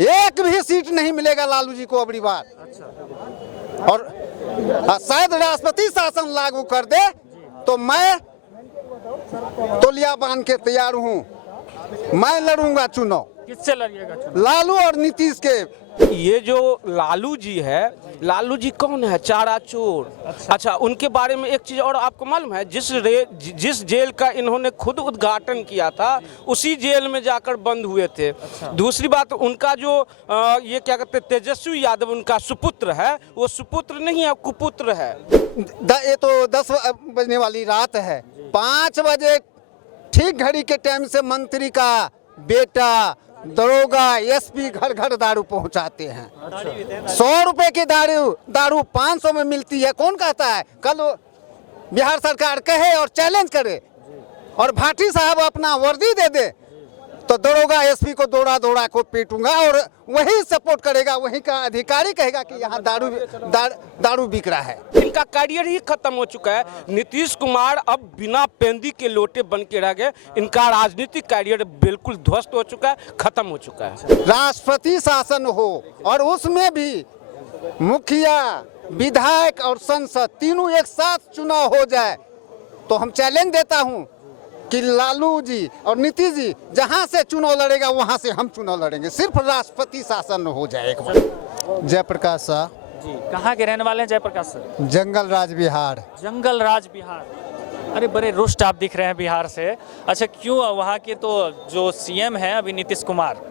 एक भी सीट नहीं मिलेगा लालू जी को अबरी बार। और शायद राष्ट्रपति शासन लागू कर दे तो मैं तौलिया बांध के तैयार हूँ, मैं लड़ूंगा चुनाव। किससे लड़िएगा चुनाव? लालू और नीतीश के। ये जो लालू जी है, लालू जी कौन है? चारा चोर। अच्छा, उनके बारे में एक चीज और आपको मालूम है, जिस जेल का इन्होंने खुद उद्घाटन किया था उसी जेल में जाकर बंद हुए थे। दूसरी बात, उनका जो ये क्या कहते हैं, तेजस्वी यादव उनका सुपुत्र है, वो सुपुत्र नहीं है, कुपुत्र है। ये तो 10 बजने वाली रात है, 5 बजे ठीक घड़ी के टाइम से मंत्री का बेटा दरोगा एसपी घर घर दारू पहुंचाते हैं। 100 रुपए की दारू 500 में मिलती है। कौन कहता है? कल बिहार सरकार कहे और चैलेंज करे और भाटी साहब अपना वर्दी दे दे तो दरोगा एसपी को दौड़ा दौड़ा को पीटूंगा और वही सपोर्ट करेगा, वही का अधिकारी कहेगा कि यहाँ दारू बिक रहा है। इनका करियर ही खत्म हो चुका है। नीतीश कुमार अब बिना पेंदी के लोटे बन के रह गए। इनका राजनीतिक करियर बिल्कुल ध्वस्त हो चुका है, खत्म हो चुका है। राष्ट्रपति शासन हो और उसमें भी मुखिया, विधायक और संसद तीनों एक साथ चुनाव हो जाए तो हम चैलेंज देता हूं कि लालू जी और नीतीश जी जहां से चुनाव लड़ेगा वहां से हम चुनाव लड़ेंगे। सिर्फ राष्ट्रपति शासन हो जाए एक बार। जयप्रकाश शाह जी, कहाँ के रहने वाले हैं जयप्रकाश सर? जंगल राज बिहार। जंगल राज बिहार। अरे बड़े रुष्ट आप दिख रहे हैं बिहार से। अच्छा, क्यों? वहाँ के तो जो सीएम हैं अभी नीतीश कुमार,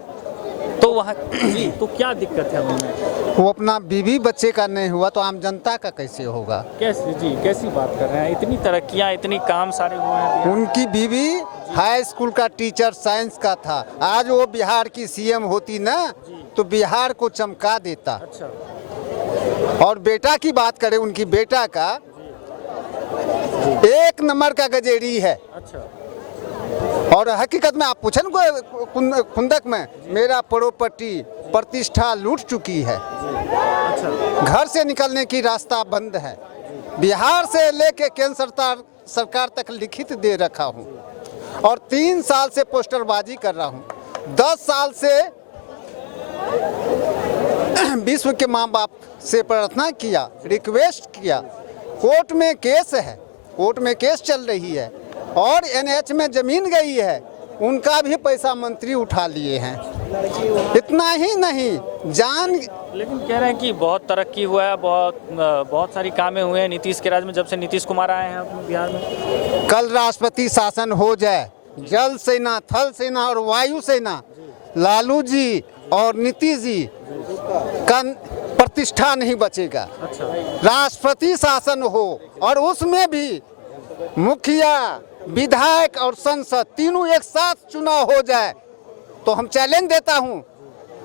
तो वहाँ जी तो क्या दिक्कत है उनमें? वो अपना बीवी बच्चे का नहीं हुआ तो आम जनता का कैसे होगा? कैसे जी, कैसी बात कर रहे हैं? इतनी तरक्कियाँ, इतनी काम सारे हुए हैं। उनकी बीवी हाई स्कूल का टीचर साइंस का था। आज वो बिहार की सीएम होती ना तो बिहार को चमका देता। अच्छा। और बेटा की बात करें, उनकी बेटा का 1 नंबर का गजेरी है। अच्छा। और हकीकत में आप पूछें खुंदक में मेरा प्रॉपर्टी प्रतिष्ठा लूट चुकी है। अच्छा। घर से निकलने की रास्ता बंद है। बिहार से लेके केंद्र सरकार तक लिखित दे रखा हूँ और 3 साल से पोस्टरबाजी कर रहा हूँ। 10 साल से विश्व के माँ बाप से प्रार्थना किया, रिक्वेस्ट किया। कोर्ट में केस है, कोर्ट में केस चल रही है और एनएच में जमीन गई है, उनका भी पैसा मंत्री उठा लिए हैं। इतना ही नहीं, लेकिन कह रहे हैं कि बहुत तरक्की हुआ है, बहुत सारी कामें हुए हैं नीतीश के राज में, जब से नीतीश कुमार आए हैं अपने बिहार में। कल राष्ट्रपति शासन हो जाए, जल सेना, थल सेना और वायु सेना, लालू जी और नीतीश जी का प्रतिष्ठा नहीं बचेगा। अच्छा। राष्ट्रपति शासन हो और उसमें भी मुखिया, विधायक और संसद तीनों एक साथ चुनाव हो जाए तो हम चैलेंज देता हूं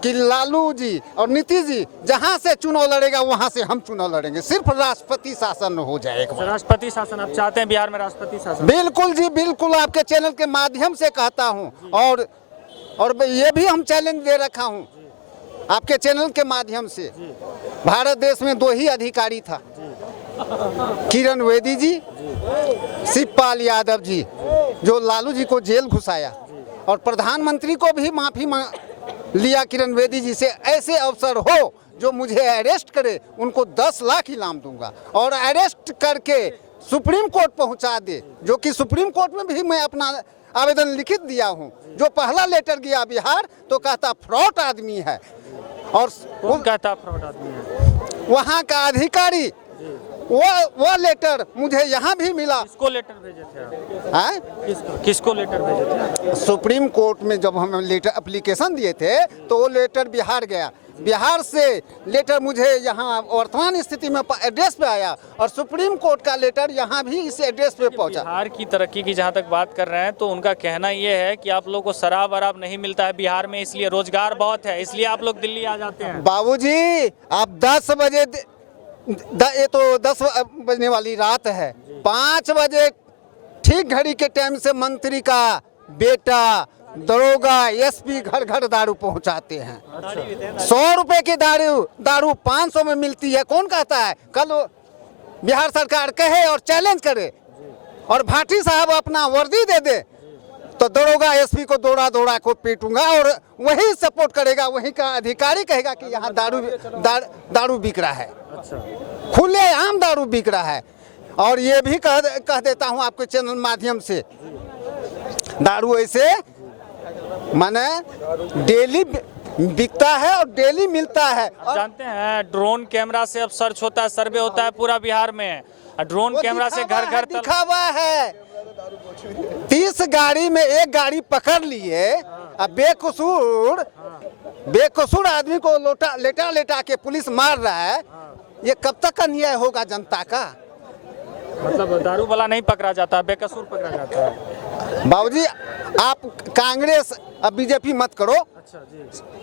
कि लालू जी और नीतीश जी जहां से चुनाव लड़ेगा वहां से हम चुनाव लड़ेंगे। सिर्फ राष्ट्रपति शासन हो जाए एक बार। राष्ट्रपति शासन आप चाहते हैं बिहार में? राष्ट्रपति शासन बिल्कुल जी, बिल्कुल आपके चैनल के माध्यम से कहता हूं और ये भी हम चैलेंज दे रखा हूं आपके चैनल के माध्यम से। भारत देश में 2 ही अधिकारी था, किरण बेदी जी, शिवपाल यादव जी, जो लालू जी को जेल घुसाया और प्रधानमंत्री को भी माफी लिया किरण बेदी जी से। ऐसे अवसर हो जो मुझे अरेस्ट करे, उनको 10 लाख इनाम दूंगा और अरेस्ट करके सुप्रीम कोर्ट पहुंचा दे, जो कि सुप्रीम कोर्ट में भी मैं अपना आवेदन लिखित दिया हूं। जो पहला लेटर गया बिहार तो कहता फ्रॉड आदमी है और कौन कहता फ्रॉड आदमी है? वहाँ का अधिकारी। वो लेटर मुझे यहाँ भी मिला। किसको लेटर भेजे थे आप? किसको लेटर भेजे थे? सुप्रीम कोर्ट में जब हम लेटर एप्लीकेशन दिए थे तो वो लेटर बिहार गया, बिहार से लेटर मुझे यहाँ वर्तमान स्थिति में एड्रेस पे आया और सुप्रीम कोर्ट का लेटर यहाँ भी इस एड्रेस पे पहुँचा। बिहार की तरक्की की जहाँ तक बात कर रहे हैं तो उनका कहना ये है कि आप लोगों को शराब वराब नहीं मिलता है बिहार में, इसलिए रोजगार बहुत है, इसलिए आप लोग दिल्ली आ जाते हैं। बाबूजी, आप 10 बजे ये तो 10 बजने वाली रात है, 5 बजे ठीक घड़ी के टाइम से मंत्री का बेटा दरोगा एसपी घर घर दारू पहुंचाते हैं। 100 रुपए की दारू 500 में मिलती है। कौन कहता है? कल बिहार सरकार कहे और चैलेंज करे और भाटी साहब अपना वर्दी दे दे तो दरोगा एसपी को दौड़ा दौड़ा को पीटूंगा और वही सपोर्ट करेगा, वही का अधिकारी कहेगा कि यहाँ दारू बिक रहा है, खुले आम दारू बिक रहा है। और ये भी कह देता हूँ आपके चैनल माध्यम से, दारू ऐसे माने डेली बिकता है और डेली मिलता है। आप जानते हैं ड्रोन कैमरा से अब सर्च होता है, सर्वे होता है पूरा बिहार में, ड्रोन कैमरा से घर घर तक दिखावा है। 30 गाड़ी में एक गाड़ी पकड़ लिए, अब बेकसूर आदमी को लेटा लेटा के पुलिस मार रहा है, ये कब तक का न्याय होगा जनता का? मतलब दारू वाला नहीं पकड़ा जाता, बेकसूर पकड़ा जाता है। बाबूजी आप कांग्रेस अब बीजेपी मत करो। अच्छा जी,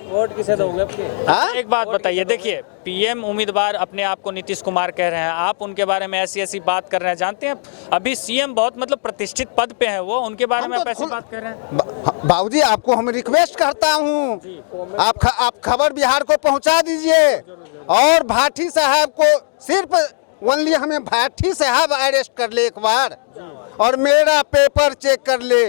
वोट किसे दोगे आपके? हाँ? एक बात बताइए, देखिए पीएम उम्मीदवार अपने आप को नीतीश कुमार कह रहे हैं, आप उनके बारे में ऐसी ऐसी बात कर रहे हैं, जानते हैं अभी सीएम बहुत मतलब प्रतिष्ठित पद पे है वो, उनके बारे में आप ऐसी बात कर रहे हैं? बाबूजी आपको हम रिक्वेस्ट करता हूँ, आप खबर बिहार को पहुँचा दीजिए और भाटी साहब को सिर्फ ओनली हमें भाटी साहब अरेस्ट कर ले एक बार और मेरा पेपर चेक कर ले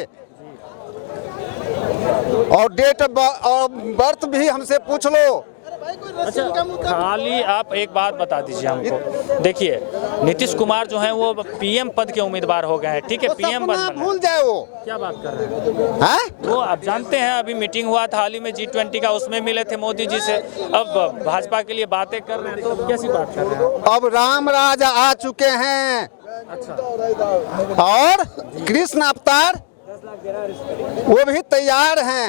और डेट और बर्थ भी हमसे पूछ लो। अच्छा, खाली आप एक बात बता दीजिए हमको, देखिए नीतीश कुमार जो हैं वो पीएम पद के उम्मीदवार हो गए हैं, ठीक है, पीएम पद बना। भूल जाए वो क्या बात कर रहे हैं? हैं? वो आप जानते हैं अभी मीटिंग हुआ था हाल ही में G20 का, उसमें मिले थे मोदी जी से, अब भाजपा के लिए बातें कर रहे हैं, तो कैसी बात कर रहे हैं? अब राम राज आ चुके हैं। अच्छा, और कृष्ण अवतार वो भी तैयार हैं।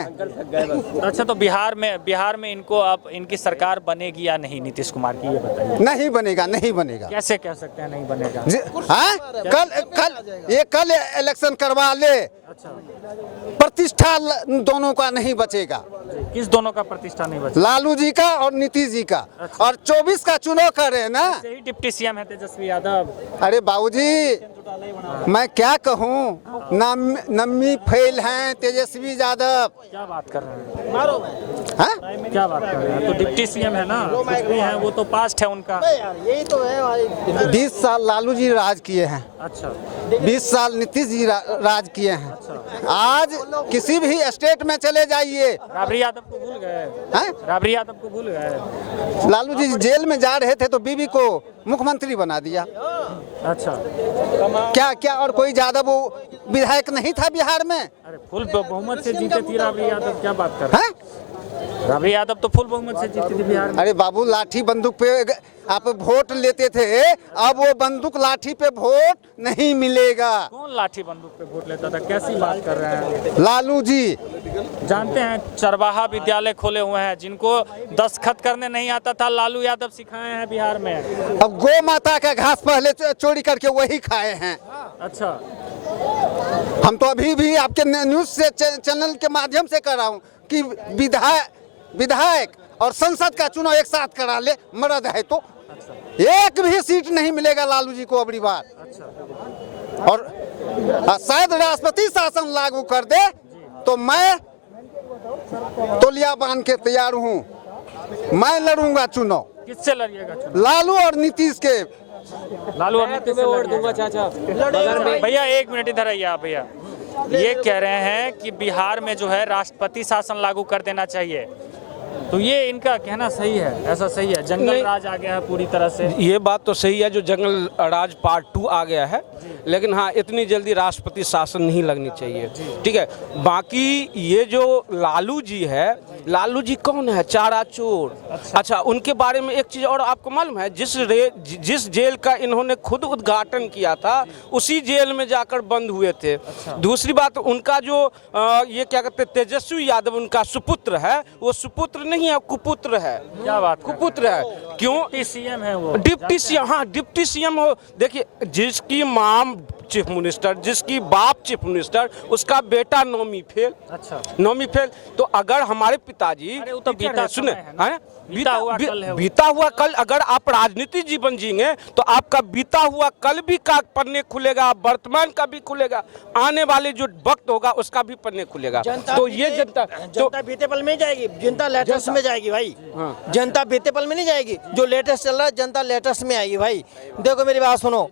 अच्छा, तो बिहार में इनको अब इनकी सरकार बनेगी या नहीं नीतीश कुमार की, ये बताइए। नहीं बनेगा, नहीं बनेगा। कैसे कह सकते हैं नहीं बनेगा? कल इलेक्शन करवा ले, प्रतिष्ठा दोनों का नहीं बचेगा। किस दोनों का प्रतिष्ठा नहीं बचा? लालू जी का और नीतीश जी का। और 24 का चुनाव करे ना, यही डिप्टी सीएम है तेजस्वी यादव। अरे बाबूजी मैं क्या कहूँ, नम्मी फेल हैं तेजस्वी यादव। क्या बात कर रहे हैं? हाँ? क्या बात कर रहे हैं? तो डिप्टी सीएम है ना, भी है, वो तो पास्ट है उनका। 20 साल लालू जी राज किए हैं, अच्छा, 20 साल नीतीश जी राज किए हैं। आज किसी भी स्टेट में चले जाइए, राबड़ी यादव को भूल गए? हैं? राबड़ी यादव को भूल गए? लालू जी जेल में जा रहे थे तो बीवी को मुख्यमंत्री बना दिया। अच्छा, क्या और कोई ज्यादा वो विधायक नहीं था बिहार में? अरे फुल बहुमत से जीते थी राबड़ी यादव, क्या बात कर रहे हैं? हैं? राबड़ी यादव तो फुल बहुमत से जीती थी बिहार में। अरे बाबू लाठी बंदूक पे आप वोट लेते थे, अब वो बंदूक लाठी पे वोट नहीं मिलेगा। कौन लाठी बंदूक पे वोट लेता था? कैसी बात कर रहे हैं? लालू जी जानते हैं चरवाहा विद्यालय खोले हुए हैं, जिनको दस्तखत करने नहीं आता था लालू यादव सिखाए हैं बिहार में। अब गौ माता का घास पहले चोरी करके वही खाए हैं। अच्छा, हम तो अभी भी आपके न्यूज से चैनल के माध्यम से कर रहा हूँ कि विधायक और संसद का चुनाव एक साथ करा ले, मर्द है तो एक भी सीट नहीं मिलेगा लालू जी को अबरी बार। और शायद राष्ट्रपति शासन लागू कर दे तो मैं तौलिया बांध के तैयार हूँ, मैं लड़ूंगा चुनाव। किससे लड़िएगा चुनाव? लालू और नीतीश के। लालू और नीतीश से वोट दूंगा चाचा। भैया एक मिनट इधर आइए आप। भैया ये कह रहे हैं कि बिहार में जो है राष्ट्रपति शासन लागू कर देना चाहिए, तो ये इनका कहना सही है? ऐसा सही है? जंगल राज आ गया है पूरी तरह से। ये बात तो सही है, जो जंगल राज पार्ट 2 आ गया है, लेकिन हाँ इतनी जल्दी राष्ट्रपति शासन नहीं लगनी चाहिए, ठीक है। बाकी ये जो लालू जी है, लालू जी कौन है? चारा चोर। अच्छा, उनके बारे में एक चीज़ और आपको मालूम है, जिस जेल का इन्होंने खुद उद्घाटन किया था उसी जेल में जाकर बंद हुए थे। दूसरी बात, उनका जो ये क्या कहते हैं तेजस्वी यादव, उनका सुपुत्र है, वो सुपुत्र नहीं है, कुपुत्र है। क्या बात? कुपुत्र है। क्यों? डिप्टी सीएम है वो। डिप्टी सीएम, हाँ डिप्टी सीएम हो। देखिए, जिसकी माँ चीफ मिनिस्टर, जिसकी बाप चीफ मिनिस्टर, उसका बेटा नौमी फेल। अच्छा, नौमी फेल। तो अगर हमारे पिताजी, अरे वो तो बीता सुने, हैं? बीता हुआ कल अगर आप राजनीति जीवन जीएंगे तो आपका बीता हुआ कल भी का पन्ने खुलेगा, वर्तमान का भी खुलेगा, आने वाले जो वक्त होगा उसका भी पन्ने खुलेगा। तो ये जनता बीते पल में जाएगी, जनता लेटेस्ट में जाएगी भाई। हाँ। जनता बीते पल में नहीं जाएगी, जो लेटेस्ट चल रहा है जनता लेटेस्ट में आएगी भाई। देखो मेरी बात सुनो,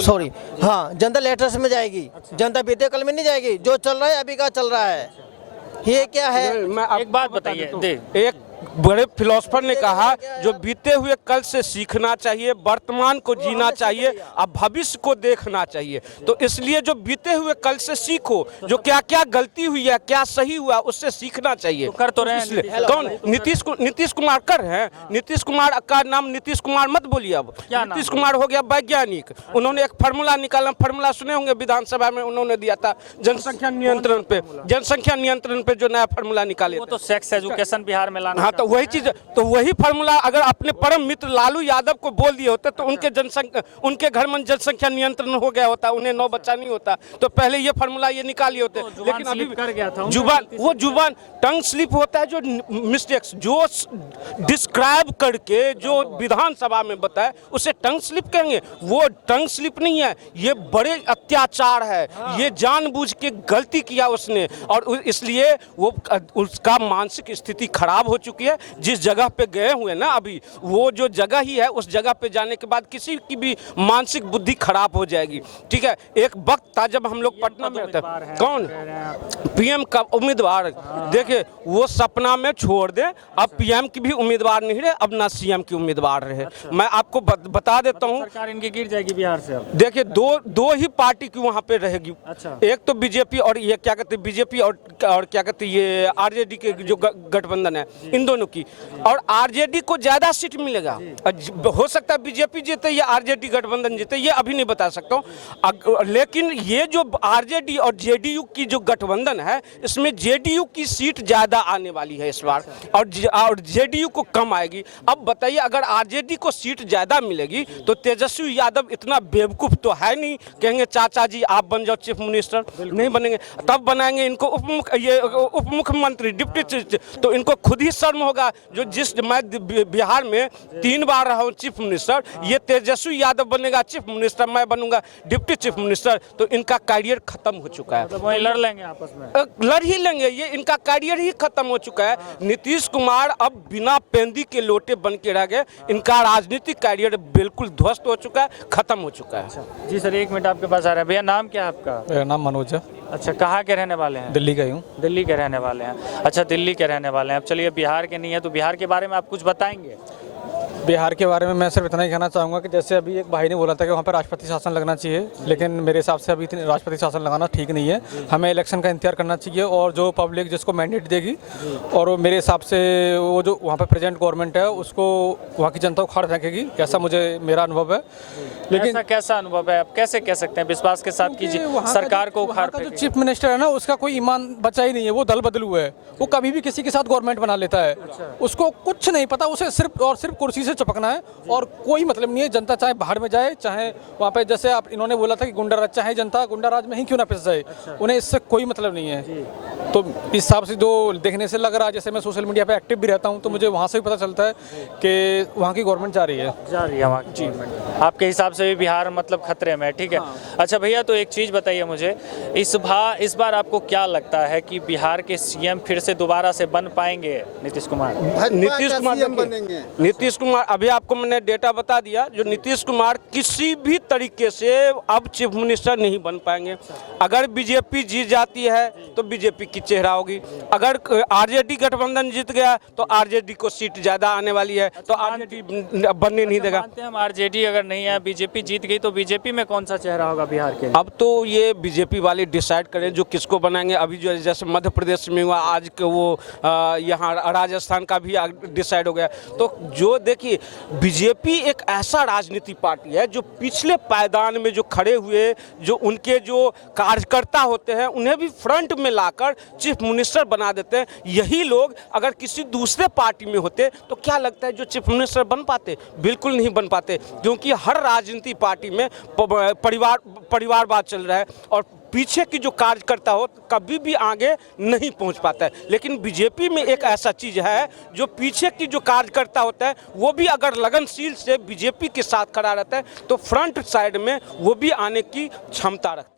सॉरी, हाँ, जनता लेटेस्ट में जाएगी। जनता बीते कल में नहीं जाएगी। जो चल रहा है अभी का चल रहा है, ये क्या है? मैं आपको एक बात बता बताइए, देता हूँ। दे। एक बड़े फिलोसफर ने कहा जो बीते हुए कल से सीखना चाहिए, वर्तमान को जीना चाहिए, अब भविष्य को देखना चाहिए। तो इसलिए जो बीते हुए कल से सीखो, जो क्या क्या गलती हुई है, क्या सही हुआ, उससे सीखना चाहिए। तो कर तो रहे हैं इसलिए नीतीश। कौन? नीतीश कुमार कर रहे हैं। नीतीश कुमार का नाम नीतीश कुमार मत बोलिए। अब क्या नाम? नीतीश कुमार हो गया वैज्ञानिक। उन्होंने एक फार्मूला निकाला, फार्मूला सुने होंगे, विधानसभा में उन्होंने दिया था जनसंख्या नियंत्रण पे। जनसंख्या नियंत्रण पे जो नया फार्मूला निकाले वो थे। तो सेक्स एजुकेशन बिहार में लाना। हाँ, तो वही चीज, तो वही फार्मूला अगर अपने परम मित्र लालू यादव को बोल दिए होते तो उनके घर में जनसंख्या नियंत्रण हो गया होता, उन्हें 9 बच्चा नहीं होता। तो पहले ये फार्मूला ये निकाले होते। लेकिन अभी कर गया था जुबान टंग स्लिप होता है, जो मिस्टेक्स जो डिस्क्राइब करके जो विधानसभा में बताए उसे टंग स्लिप कहेंगे? वो टंग स्लिप नहीं है, ये बड़े अत्याचार है। ये जानबूझ के गलती किया उसने, और इसलिए वो उसका मानसिक स्थिति खराब हो चुकी है। जिस जगह पे गए हुए ना अभी, वो जो जगह ही है, उस जगह पे जाने के बाद किसी की भी मानसिक बुद्धि खराब हो जाएगी। ठीक है, एक वक्त था जब हम लोग पटना में रहते, कौन पीएम का उम्मीदवार, देखिए वो सपना में छोड़ दे, अब पीएम की भी उम्मीदवार नहीं रहे, अब ना सीएम की उम्मीदवार रहे। मैं आपको बता देता हूँ, सरकार इनकी गिर जाएगी बिहार से अब। देखिए दो ही पार्टी की वहाँ पे रहेगी। अच्छा। एक तो बीजेपी और ये क्या कहते हैं, बीजेपी और क्या कहते हैं ये आरजेडी के जो गठबंधन है, इन दोनों की। और आरजेडी को ज्यादा सीट मिलेगा। हो सकता है बीजेपी जीते या आरजेडी गठबंधन जीते, ये अभी नहीं बता सकता हूँ। लेकिन ये जो आरजेडी और जेडीयू की जो गठबंधन है, इसमें जेडीयू की सीट ज्यादा आने वाली है इस बार, और जेडीयू को कम आएगी। अब बताइए, अगर आरजेडी को सीट ज्यादा मिलेगी तो तेजस्वी यादव इतना बेवकूफ तो है नहीं, कहेंगे चाचा जी आप बन जाओ चीफ मिनिस्टर, नहीं बनेंगे। तब बनाएंगे इनको उप मुख्यमंत्री, डिप्टी चीफ। तो इनको खुद ही शर्म होगा। जो मैं बिहार में 3 बार रहा हूँ चीफ मिनिस्टर, ये तेजस्वी यादव बनेगा चीफ मिनिस्टर, मैं बनूंगा डिप्टी चीफ मिनिस्टर, तो इनका कैरियर खत्म हो चुका है। तो वही लड़ लेंगे आपस में, लड़ ही लेंगे, ये इनका कैरियर ही खत्म हो चुका है। नीतीश कुमार अब बिना पेंदी के लोटे बन के रह गए। इनका राजनीतिक कैरियर बिल्कुल ध्वस्त हो चुका है, खत्म हो चुका है। जी सर, 1 मिनट आपके पास आ रहा है। भैया नाम क्या है आपका? मेरा नाम मनोज है, अच्छा, कहाँ के रहने वाले हैं? दिल्ली का ही हूँ। दिल्ली के रहने वाले हैं। अच्छा, दिल्ली के रहने वाले हैं। अब चलिए, बिहार के नहीं है तो बिहार के बारे में आप कुछ बताएंगे? बिहार के बारे में मैं सिर्फ इतना ही कहना चाहूँगा कि जैसे अभी एक भाई ने बोला था कि वहाँ पर राष्ट्रपति शासन लगना चाहिए, लेकिन मेरे हिसाब से अभी राष्ट्रपति शासन लगाना ठीक नहीं है। हमें इलेक्शन का इंतजार करना चाहिए, और जो पब्लिक जिसको मैंडेट देगी, और वो मेरे हिसाब से वो जो वहाँ पर प्रेजेंट गवर्नमेंट है उसको वहाँ की जनता को खाड़ फेंकेगी, ऐसा मेरा अनुभव है। लेकिन कैसा अनुभव है, आप कैसे कह सकते हैं विश्वास के साथ कि सरकार को उखाड़ जो चीफ मिनिस्टर है ना, उसका कोई ईमान बचा ही नहीं है। वो दल बदलू है, वो कभी भी किसी के साथ गवर्नमेंट बना लेता है। उसको कुछ नहीं पता, उसे सिर्फ और सिर्फ कुर्सी से चिपकना है, और कोई मतलब नहीं है। जनता चाहे बाहर में जाए, चाहे वहाँ पे जैसे आप इन्होंने बोला था कि गुंडा राज, चाहे जनता गुंडा राज में ही क्यों ना पिस जाए, उन्हें इससे कोई मतलब नहीं है। तो इस हिसाब से जो देखने से लग रहा है, जैसे मैं सोशल मीडिया पे एक्टिव भी रहता हूँ, तो मुझे वहाँ से भी पता चलता है कि वहाँ की गवर्नमेंट जा रही है वहाँ की। आपके हिसाब से भी बिहार मतलब खतरे में है, ठीक है। अच्छा भैया, तो एक चीज़ बताइए मुझे, इस बार आपको क्या लगता है कि बिहार के सीएम फिर से दोबारा से बन पाएंगे नीतीश कुमार? नीतीश कुमार अभी आपको मैंने डेटा बता दिया, जो नीतीश कुमार किसी भी तरीके से अब चीफ मिनिस्टर नहीं बन पाएंगे। अगर बीजेपी जीत जाती है तो बीजेपी की चेहरा होगी, अगर आरजेडी गठबंधन जीत गया तो आरजेडी को सीट ज्यादा आने वाली है, तो आरजेडी बनने नहीं देगा। हम आरजेडी अगर नहीं है, बीजेपी जीत गई, तो बीजेपी में कौन सा चेहरा होगा बिहार के लिए? अब तो ये बीजेपी वाले डिसाइड करें जो किसको बनाएंगे। अभी जो जैसे मध्य प्रदेश में हुआ, आज के वो यहाँ राजस्थान का भी डिसाइड हो गया। तो जो देखिए, बीजेपी एक ऐसा राजनीति पार्टी है जो पिछले पायदान में जो खड़े हुए, जो उनके जो कार्यकर्ता होते हैं, उन्हें भी फ्रंट में लाकर चीफ मिनिस्टर बना देते हैं। यही लोग अगर किसी दूसरे पार्टी में होते तो क्या लगता है जो चीफ मिनिस्टर बन पाते? बिल्कुल नहीं बन पाते, क्योंकि हर राजनीति पार्टी में परिवारवाद चल रहा है, और पीछे की जो कार्यकर्ता हो कभी भी आगे नहीं पहुंच पाता है। लेकिन बीजेपी में एक ऐसा चीज है, जो पीछे की जो कार्यकर्ता होता है वो भी अगर लगनशील से बीजेपी के साथ खड़ा रहता है तो फ्रंट साइड में वो भी आने की क्षमता रखता है।